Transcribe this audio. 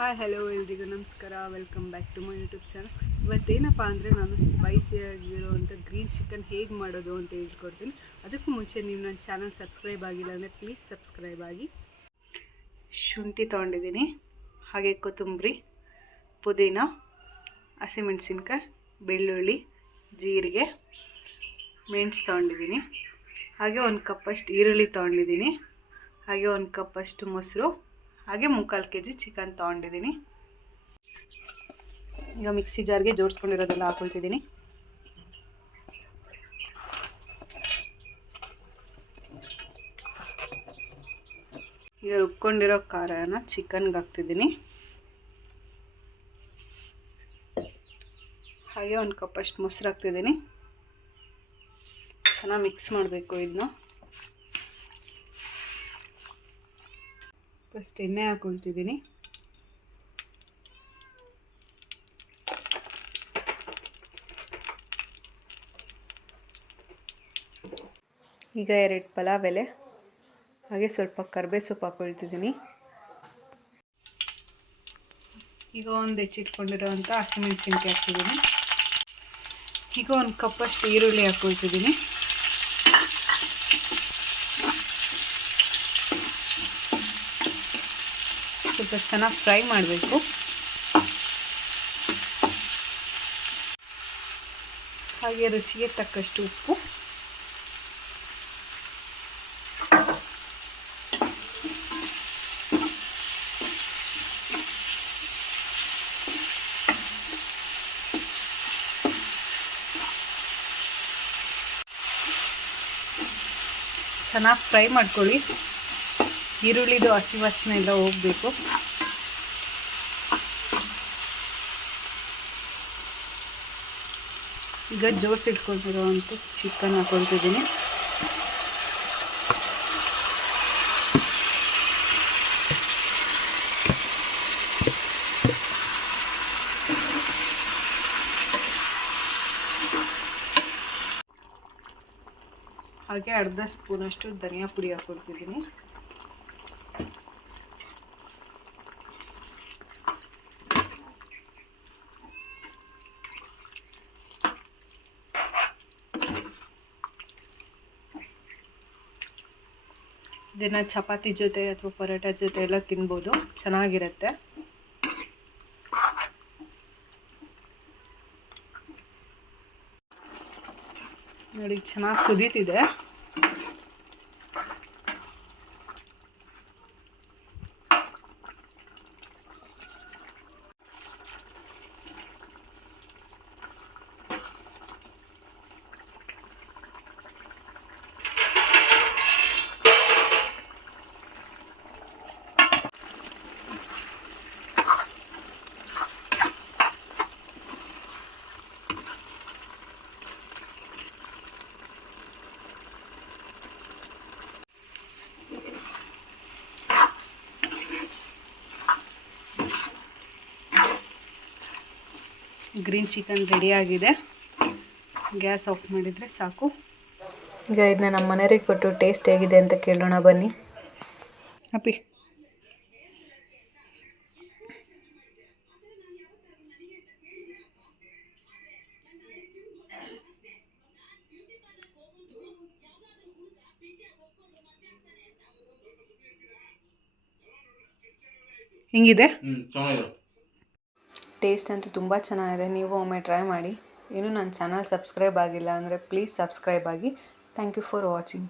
Hi hello ಎಲ್ರಿಗೂ ನಮಸ್ಕಾರ. Welcome back to my YouTube channel. ಇವತ್ತೇನಪ್ಪ ಅಂದರೆ ನಾನು ಸ್ಪೈಸಿಯಾಗಿರೋವಂಥ ಗ್ರೀನ್ ಚಿಕನ್ ಹೇಗೆ ಮಾಡೋದು ಅಂತ ಹೇಳ್ಕೊಡ್ತೀನಿ. ಅದಕ್ಕೂ ಮುಂಚೆ ನೀವು ನನ್ನ ಚಾನಲ್ ಸಬ್ಸ್ಕ್ರೈಬ್ ಆಗಿಲ್ಲ ಅಂದರೆ ಪ್ಲೀಸ್ ಸಬ್ಸ್ಕ್ರೈಬ್ ಆಗಿ. ಶುಂಠಿ ತೊಗೊಂಡಿದ್ದೀನಿ, ಹಾಗೆ ಕೊತ್ತಂಬರಿ, ಪುದೀನ, ಹಸಿಮೆಣಸಿನ್ಕಾಯಿ, ಬೆಳ್ಳುಳ್ಳಿ, ಜೀರಿಗೆ, ಮೆಣಸು ತೊಗೊಂಡಿದ್ದೀನಿ, ಹಾಗೆ 1 ಕಪ್ಪಷ್ಟು ಈರುಳ್ಳಿ ತೊಗೊಂಡಿದ್ದೀನಿ, ಹಾಗೆ 1 ಕಪ್ಪಷ್ಟು ಮೊಸರು, ಹಾಗೆ 3/4 kg ಚಿಕನ್ ತೊಗೊಂಡಿದ್ದೀನಿ. ಈಗ ಮಿಕ್ಸಿ ಜಾರ್ಗೆ ಜೋಡಿಸ್ಕೊಂಡಿರೋದೆಲ್ಲ ಹಾಕೊಳ್ತಿದ್ದೀನಿ. ಈಗ ರುಬ್ಕೊಂಡಿರೋ ಖಾರನ ಚಿಕನ್ಗೆ ಹಾಕ್ತಿದ್ದೀನಿ, ಹಾಗೆ 1 ಕಪ್ಪಷ್ಟು ಮೊಸರು ಹಾಕ್ತಿದ್ದೀನಿ. ಚೆನ್ನಾಗಿ ಮಿಕ್ಸ್ ಮಾಡಬೇಕು. ಇದನ್ನ ಫಸ್ಟ್ ಎಣ್ಣೆ ಹಾಕೊಳ್ತಿದ್ದೀನಿ. ಈಗ 2 ಪಲಾವ್ ಎಲೆ, ಹಾಗೆ ಸ್ವಲ್ಪ ಕರಿಬೇವು ಸೊಪ್ಪು ಹಾಕೊಳ್ತಿದ್ದೀನಿ. ಈಗ ಒಂದು ಹೆಚ್ಚಿಟ್ಕೊಂಡಿರೋವಂಥ ಹಸಿಮೆಣಸಿನ್ಕಾಯಿ ಹಾಕ್ತಿದ್ದೀನಿ. ಈಗ 1 ಕಪ್ಪಷ್ಟು ಈರುಳ್ಳಿ ಹಾಕೊಳ್ತಿದ್ದೀನಿ. ಸ್ವಲ್ಪ ಚೆನ್ನಾಗಿ ಫ್ರೈ ಮಾಡಬೇಕು. ಹಾಗೆ ರುಚಿಗೆ ತಕ್ಕಷ್ಟು ಉಪ್ಪು, ಚೆನ್ನಾಗಿ ಫ್ರೈ ಮಾಡ್ಕೊಳ್ಳಿ. ಈರುಳ್ಳಿದು ಹಸಿ ವಾಸನೆ ಎಲ್ಲ ಹೋಗಬೇಕು. ಈಗ ಜೋಡಿಸಿಟ್ಕೊಂಡಿರೋವಂಥ ಚಿಕನ್ ಹಾಕೊಳ್ತಿದ್ದೀನಿ. ಹಾಗೆ ಅರ್ಧ ಸ್ಪೂನಷ್ಟು ಧನಿಯಾ ಪುಡಿ ಹಾಕೊಳ್ತಿದ್ದೀನಿ. ಇದನ್ನು ಚಪಾತಿ ಜೊತೆ ಅಥವಾ ಪರೋಟ ಜೊತೆ ಎಲ್ಲ ತಿನ್ಬೋದು, ಚೆನ್ನಾಗಿರುತ್ತೆ. ನೋಡಿ ಚೆನ್ನಾಗಿ ಕುದೀತಿದೆ. ಗ್ರೀನ್ ಚಿಕನ್ ರೆಡಿಯಾಗಿದೆ. ಗ್ಯಾಸ್ ಆಫ್ ಮಾಡಿದರೆ ಸಾಕು. ಈಗ ಇದನ್ನ ನಮ್ಮ ಮನೆಯವರಿಗೆ ಕೊಟ್ಟು ಟೇಸ್ಟ್ ಹೇಗಿದೆ ಅಂತ ಕೇಳೋಣ ಬನ್ನಿ. ಹ್ಯಾಪಿ ಹಿಂಗಿದೆ. ಟೇಸ್ಟ್ ಅಂತೂ ತುಂಬ ಚೆನ್ನಾಗಿದೆ. ನೀವು ಒಮ್ಮೆ ಟ್ರೈ ಮಾಡಿ. ಇನ್ನೂ ನನ್ನ ಚಾನಲ್ ಸಬ್ಸ್ಕ್ರೈಬ್ ಆಗಿಲ್ಲ ಅಂದರೆ ಪ್ಲೀಸ್ ಸಬ್ಸ್ಕ್ರೈಬ್ ಆಗಿ. Thank you for watching.